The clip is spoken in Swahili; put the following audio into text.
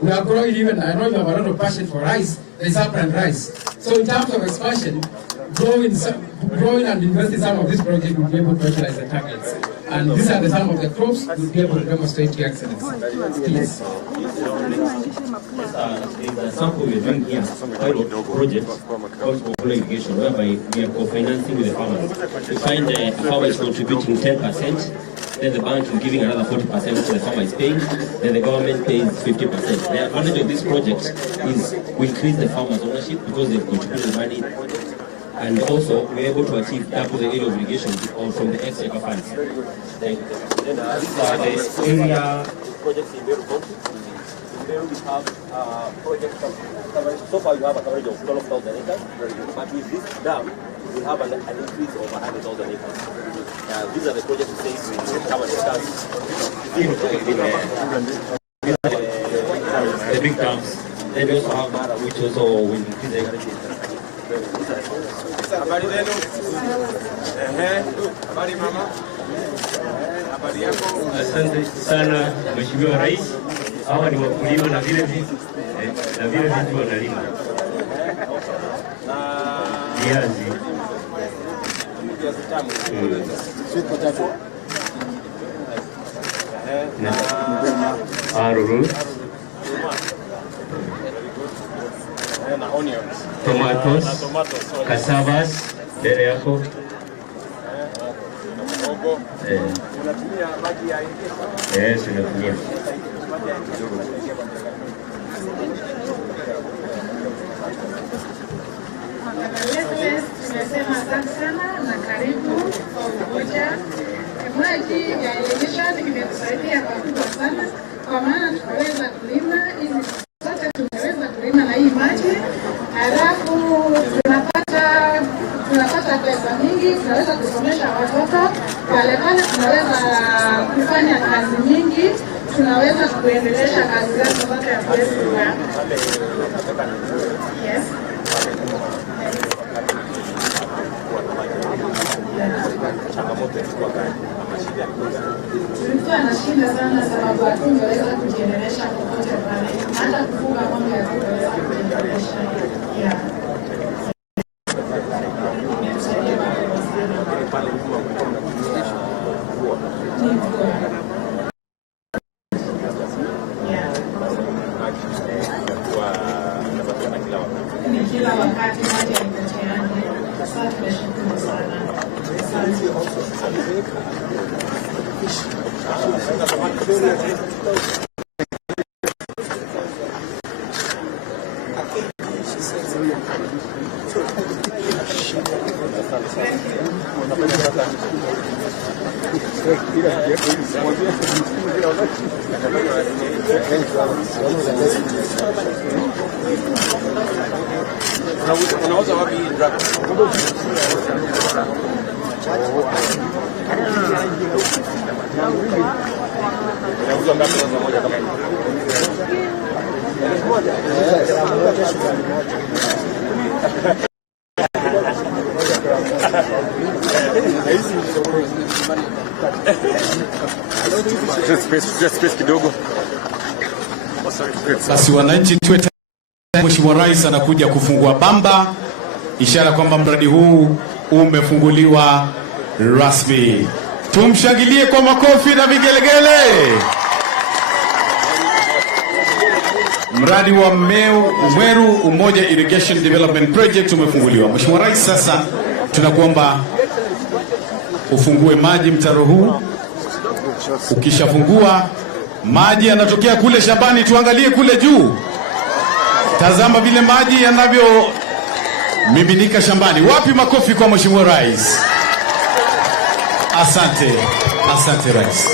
We are growing even, I know you have a lot of passion for rice, there's upland rice. So in terms of expansion, growing and investing some of this project will be able to utilize the targets. And these are some of the crops that will be able to demonstrate your excellence. Please. There's a sample we're doing here, pilot project called Irrigation, whereby we are co-financing with the farmers. We find the farmer is contributing 10%, then the bank is giving another 40% so the farmer is paying, then the government pays 50%. The advantage of this project is we increase the farmer's ownership because they've contributed money, and also we're able to achieve double the area of irrigation from the extra funds. These are the area projects in Meru. In Meru we have projects coverage. So far you have a coverage of 12,000 acres, but with this dam we have an increase of 100,000 acres. These are the projects we say we come and discuss. The big dams. Then we also have Mara, which also will increase the acreage. Habari zenu? Habari mama? Habari yako? Asante sana Mheshimiwa Rais. Hawa ni wakulima na vile vitu wanalima. Viazi. Sweet potato. Arrows. Tomatoes, cassavas, mbele yako. Unatumia maji ya irrigation? Yes, unatumia. Tunasema asante sana na karibu kwa Umoja. Maji ya irrigation imetusaidia pakubwa sana, kwa maana tunaweza kulima hizi zote, tunaweza kulima na hii maji, halafu tunapata pesa mingi, tunaweza kusomesha watoto pale, tunaweza kufanya kazi nyingi, tunaweza kuendelesha kazi zetu zote ya kuweza. Yes. Tulikuwa na shida sana sababu hatungeweza kujiendelesha popote pale, hata kufuga ng'ombe hatungeweza kujiendelesha. Ni kila wakati maji haipatiani. Sasa tunashukuru sana. Unauza wapi dragon? Unauza ngapi kwa moja kama hivi? Just kidogo. Basi wananchi tuwe Mheshimiwa Rais anakuja kufungua bamba, ishara kwamba mradi huu umefunguliwa rasmi. Tumshangilie kwa makofi na vigelegele. Mradi wa Mweru Umoja Irrigation Development Project umefunguliwa. Mheshimiwa Rais, sasa tunakuomba ufungue maji mtaro huu. Ukishafungua maji yanatokea kule shambani, tuangalie kule juu. Tazama vile maji yanavyo miminika shambani. Wapi makofi kwa Mheshimiwa Rais? Asante. Asante Rais.